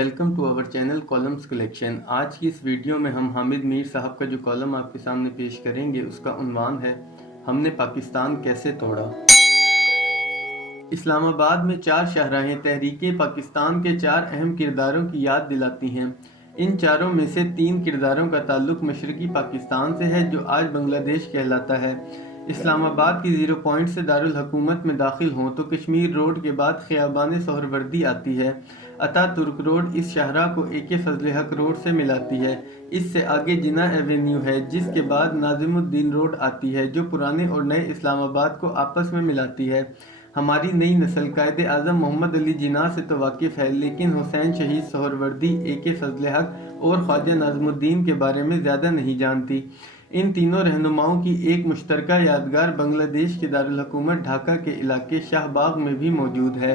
Welcome to our channel columns collection. آج کی اس video میں ہم حامد میر صاحب کا جو کالم آپ کے سامنے پیش کریں گے اس کا عنوان ہے ہم نے پاکستان کیسے توڑا۔ اسلام آباد میں 4 شاہراہیں تحریک پاکستان کے 4 اہم کرداروں کی یاد دلاتی ہیں۔ ان چاروں میں سے 3 کرداروں کا تعلق مشرقی پاکستان سے ہے جو آج بنگلہ دیش کہلاتا ہے۔ اسلام آباد کی 0 پوائنٹ سے دارالحکومت میں داخل ہوں تو کشمیر روڈ کے بعد خیابان سہروردی آتی ہے۔ عطا ترک روڈ اس شاہراہ کو اے کے فضل حق روڈ سے ملاتی ہے۔ اس سے آگے جناح ایوینیو ہے جس کے بعد ناظم الدین روڈ آتی ہے جو پرانے اور نئے اسلام آباد کو آپس میں ملاتی ہے۔ ہماری نئی نسل قائد اعظم محمد علی جناح سے تو واقف ہے لیکن حسین شہید سہروردی، اے کے فضل حق اور خواجہ ناظم الدین کے بارے میں زیادہ نہیں جانتی۔ ان تینوں رہنماؤں کی ایک مشترکہ یادگار بنگلہ دیش کے دارالحکومت ڈھاکہ کے علاقے شاہ باغ میں بھی موجود ہے۔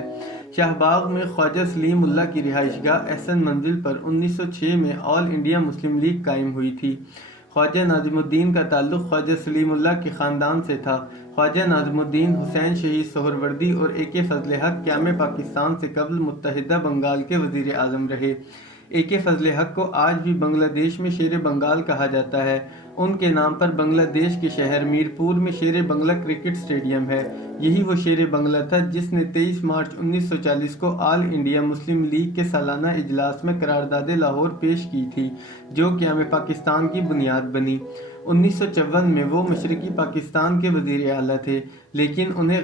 شاہ باغ میں خواجہ سلیم اللہ کی رہائش گاہ احسن منزل پر 1906 میں آل انڈیا مسلم لیگ قائم ہوئی تھی۔ خواجہ ناظم الدین کا تعلق خواجہ سلیم اللہ کے خاندان سے تھا۔ خواجہ ناظم الدین حسین شہید سہروردی اور اے کے فضل حق قیام پاکستان سے قبل متحدہ بنگال کے وزیر اعظم رہے۔ اے کے فضل حق کو آج بھی بنگلہ دیش میں شیر بنگال کہا جاتا ہے۔ ان کے نام پر بنگلہ دیش کے شہر میرپور میں شیر بنگلہ کرکٹ سٹیڈیم ہے۔ یہی وہ شیر بنگلہ تھا جس نے 23 مارچ 1940 کو آل انڈیا مسلم لیگ کے سالانہ اجلاس میں قرارداد لاہور پیش کی تھی جو قیام پاکستان کی بنیاد بنی۔ 1954 میں وہ مشرقی پاکستان کے وزیر اعلیٰ تھے لیکن انہیں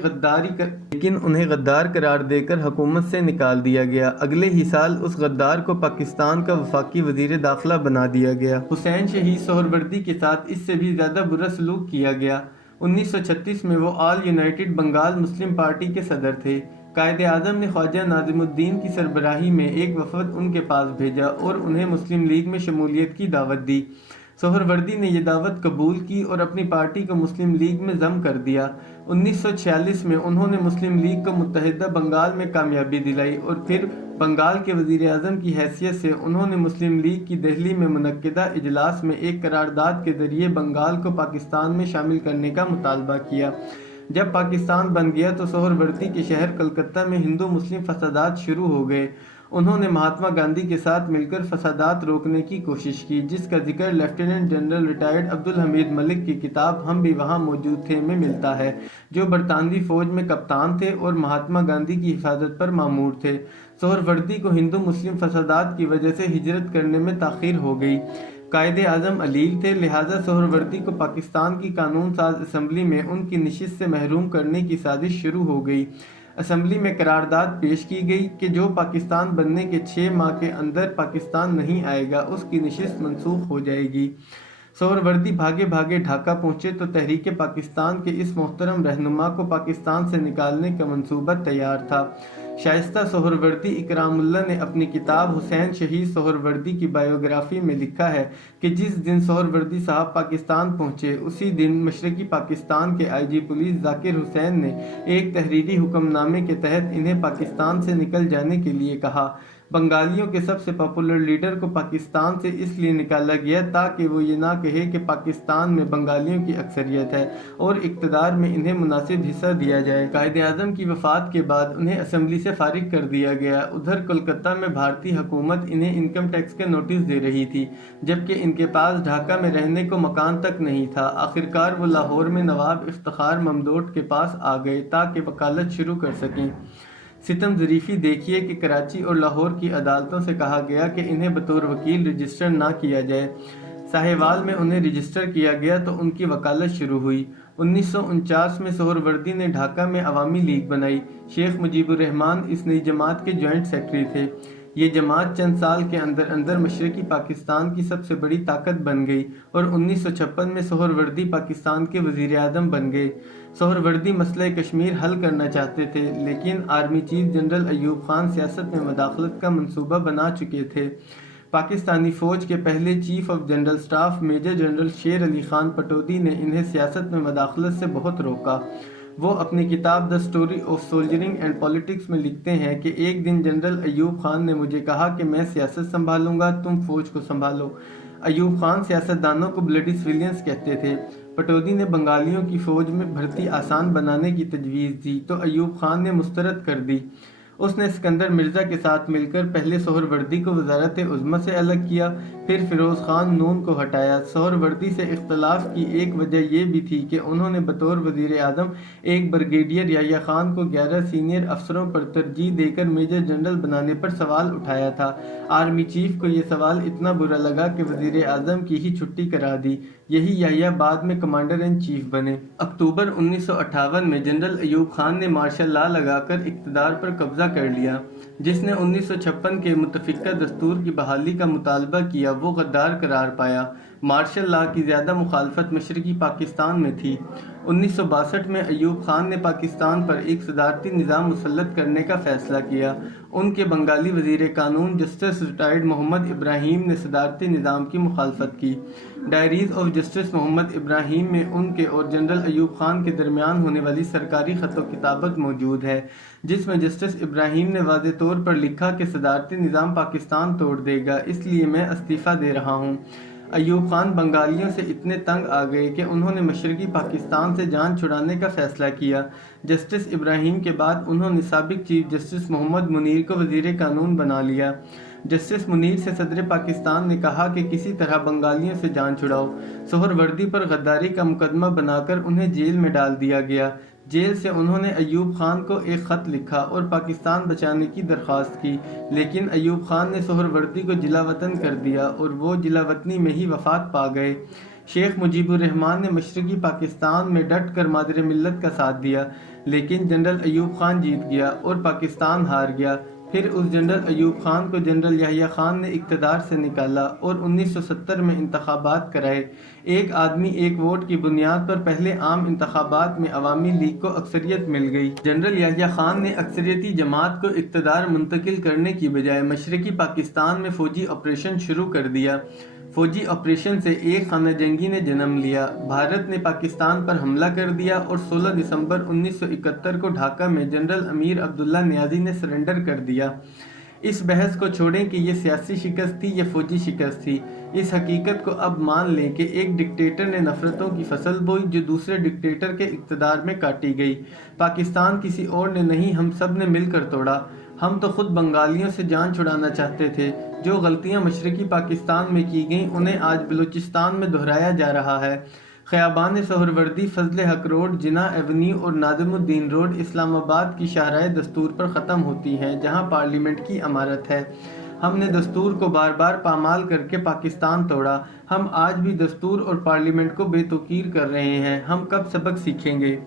غدار قرار دے کر حکومت سے نکال دیا گیا۔ اگلے ہی سال اس غدار کو پاکستان کا وفاقی وزیر داخلہ بنا دیا گیا۔ حسین شہید سہروردی کے ساتھ اس سے بھی زیادہ برا سلوک کیا گیا۔ 1936 میں وہ آل یونائٹڈ بنگال مسلم پارٹی کے صدر تھے۔ قائد اعظم نے خواجہ ناظم الدین کی سربراہی میں ایک وفد ان کے پاس بھیجا اور انہیں مسلم لیگ میں شمولیت کی دعوت دی۔ سہروردی نے یہ دعوت قبول کی اور اپنی پارٹی کو مسلم لیگ میں ضم کر دیا۔ 1946 میں انہوں نے مسلم لیگ کو متحدہ بنگال میں کامیابی دلائی اور پھر بنگال کے وزیر اعظم کی حیثیت سے انہوں نے مسلم لیگ کی دہلی میں منعقدہ اجلاس میں ایک قرارداد کے ذریعے بنگال کو پاکستان میں شامل کرنے کا مطالبہ کیا۔ جب پاکستان بن گیا تو سہروردی کے شہر کلکتہ میں ہندو مسلم فسادات شروع ہو گئے۔ انہوں نے مہاتما گاندھی کے ساتھ مل کر فسادات روکنے کی کوشش کی جس کا ذکر لیفٹیننٹ جنرل ریٹائرڈ عبدالحمید ملک کی کتاب ہم بھی وہاں موجود تھے میں ملتا ہے، جو برطانوی فوج میں کپتان تھے اور مہاتما گاندھی کی حفاظت پر مامور تھے۔ سہروردی کو ہندو مسلم فسادات کی وجہ سے ہجرت کرنے میں تاخیر ہو گئی۔ قائد اعظم علیل تھے لہٰذا سہروردی کو پاکستان کی قانون ساز اسمبلی میں ان کی نشست سے محروم کرنے کی سازش شروع ہو گئی۔ اسمبلی میں قرارداد پیش کی گئی کہ جو پاکستان بننے کے 6 ماہ کے اندر پاکستان نہیں آئے گا اس کی نشست منسوخ ہو جائے گی۔ سہروردی بھاگے بھاگے ڈھاکہ پہنچے تو تحریک پاکستان کے اس محترم رہنما کو پاکستان سے نکالنے کا منصوبہ تیار تھا۔ شائستہ سہروردی اکرام اللہ نے اپنی کتاب حسین شہید سہروردی کی بائیوگرافی میں لکھا ہے کہ جس دن سہروردی صاحب پاکستان پہنچے اسی دن مشرقی پاکستان کے آئی جی پولیس ذاکر حسین نے ایک تحریری حکم نامے کے تحت انہیں پاکستان سے نکل جانے کے لیے کہا۔ بنگالیوں کے سب سے پاپولر لیڈر کو پاکستان سے اس لیے نکالا گیا تاکہ وہ یہ نہ کہے کہ پاکستان میں بنگالیوں کی اکثریت ہے اور اقتدار میں انہیں مناسب حصہ دیا جائے۔ قائد اعظم کی وفات کے بعد انہیں اسمبلی سے فارغ کر دیا گیا۔ ادھر کولکتہ میں بھارتی حکومت انہیں انکم ٹیکس کے نوٹس دے رہی تھی جبکہ ان کے پاس ڈھاکہ میں رہنے کو مکان تک نہیں تھا۔ آخرکار وہ لاہور میں نواب افتخار ممدوٹ کے پاس آ گئے تاکہ وکالت شروع کر سکیں۔ ستم ظریفی دیکھیے کہ کراچی اور لاہور کی عدالتوں سے کہا گیا کہ انہیں بطور وکیل رجسٹر نہ کیا جائے۔ ساہیوال میں انہیں رجسٹر کیا گیا تو ان کی وکالت شروع ہوئی۔ 1949 میں سہروردی نے ڈھاکہ میں عوامی لیگ بنائی۔ شیخ مجیب الرحمان اس نئی جماعت کے جوائنٹ سیکرٹری تھے۔ یہ جماعت چند سال کے اندر مشرقی پاکستان کی سب سے بڑی طاقت بن گئی اور 1956 میں سہروردی پاکستان کے وزیر اعظم بن گئے۔ سہروردی مسئلہ کشمیر حل کرنا چاہتے تھے لیکن army chief general Ayub Khan سیاست میں مداخلت کا منصوبہ بنا چکے تھے۔ پاکستانی فوج کے پہلے chief of general staff major general Sher Ali Khan Pataudi نے انہیں سیاست میں مداخلت سے بہت روکا۔ وہ اپنی کتاب the story of soldiering and politics میں لکھتے ہیں کہ ایک دن جنرل ایوب خان نے مجھے کہا کہ میں سیاست سنبھالوں گا، تم فوج کو سنبھالو۔ ایوب خان سیاستدانوں کو بلڈی سویلینز کہتے تھے۔ پٹودی نے بنگالیوں کی فوج میں بھرتی آسان بنانے کی تجویز دی تو ایوب خان نے مسترد کر دی۔ اس نے اسکندر مرزا کے ساتھ مل کر پہلے سہروردی کو وزارت عظمیٰ سے الگ کیا، پھر فیروز خان نون کو ہٹایا۔ سہروردی سے اختلاف کی ایک وجہ یہ بھی تھی کہ انہوں نے بطور وزیر اعظم ایک بریگیڈیئر یحییٰ خان کو 11 سینئر افسروں پر ترجیح دے کر میجر جنرل بنانے پر سوال اٹھایا تھا۔ آرمی چیف کو یہ سوال اتنا برا لگا کہ وزیر اعظم کی ہی چھٹی کرا دی۔ یہی یحییٰ بعد میں کمانڈر ان چیف بنے۔ اکتوبر 1958 میں جنرل ایوب خان نے مارشل لا لگا کر اقتدار پر قبضہ کر لیا۔ جس نے 1956 کے متفقہ دستور کی بحالی کا مطالبہ کیا وہ غدار قرار پایا۔ مارشل لا کی زیادہ مخالفت مشرقی پاکستان میں تھی۔ 1962 میں ایوب خان نے پاکستان پر ایک صدارتی نظام مسلط کرنے کا فیصلہ کیا۔ ان کے بنگالی وزیر قانون جسٹس ریٹائرڈ محمد ابراہیم نے صدارتی نظام کی مخالفت کی۔ ڈائریز آف جسٹس محمد ابراہیم میں ان کے اور جنرل ایوب خان کے درمیان ہونے والی سرکاری خط و کتابت موجود ہے، جس میں جسٹس ابراہیم نے واضح طور پر لکھا کہ صدارتی نظام پاکستان توڑ دے گا، اس لیے میں استعفیٰ دے رہا ہوں۔ ایوب خان بنگالیوں سے اتنے تنگ آ گئے کہ انہوں نے مشرقی پاکستان سے جان چھڑانے کا فیصلہ کیا۔ جسٹس ابراہیم کے بعد انہوں نے سابق چیف جسٹس محمد منیر کو وزیر قانون بنا لیا۔ جسٹس منیر سے صدر پاکستان نے کہا کہ کسی طرح بنگالیوں سے جان چھڑاؤ۔ سہروردی پر غداری کا مقدمہ بنا کر انہیں جیل میں ڈال دیا گیا۔ جیل سے انہوں نے ایوب خان کو ایک خط لکھا اور پاکستان بچانے کی درخواست کی، لیکن ایوب خان نے سہروردی کو جلا وطن کر دیا اور وہ جلا وطنی میں ہی وفات پا گئے۔ شیخ مجیب الرحمان نے مشرقی پاکستان میں ڈٹ کر مادر ملت کا ساتھ دیا، لیکن جنرل ایوب خان جیت گیا اور پاکستان ہار گیا۔ پھر اس جنرل ایوب خان کو جنرل یحییٰ خان نے اقتدار سے نکالا اور 1970 میں انتخابات کرائے۔ ایک آدمی ایک ووٹ کی بنیاد پر پہلے عام انتخابات میں عوامی لیگ کو اکثریت مل گئی۔ جنرل یحییٰ خان نے اکثریتی جماعت کو اقتدار منتقل کرنے کی بجائے مشرقی پاکستان میں فوجی آپریشن شروع کر دیا۔ فوجی آپریشن سے ایک خانہ جنگی نے جنم لیا۔ بھارت نے پاکستان پر حملہ کر دیا اور 16 دسمبر 1971 کو ڈھاکہ میں جنرل امیر عبداللہ نیازی نے سرنڈر کر دیا۔ اس بحث کو چھوڑیں کہ یہ سیاسی شکست تھی یا فوجی شکست تھی، اس حقیقت کو اب مان لیں کہ ایک ڈکٹیٹر نے نفرتوں کی فصل بوئی جو دوسرے ڈکٹیٹر کے اقتدار میں کاٹی گئی۔ پاکستان کسی اور نے نہیں، ہم سب نے مل کر توڑا۔ ہم تو خود بنگالیوں سے جان چھڑانا چاہتے تھے۔ جو غلطیاں مشرقی پاکستان میں کی گئیں انہیں آج بلوچستان میں دہرایا جا رہا ہے۔ خیابان سہروردی، فضل حق روڈ، جناح ایونیو اور ناظم الدین روڈ اسلام آباد کی شاہراہ دستور پر ختم ہوتی ہیں، جہاں پارلیمنٹ کی عمارت ہے۔ ہم نے دستور کو بار بار پامال کر کے پاکستان توڑا۔ ہم آج بھی دستور اور پارلیمنٹ کو بے توقیر کر رہے ہیں۔ ہم کب سبق سیکھیں گے؟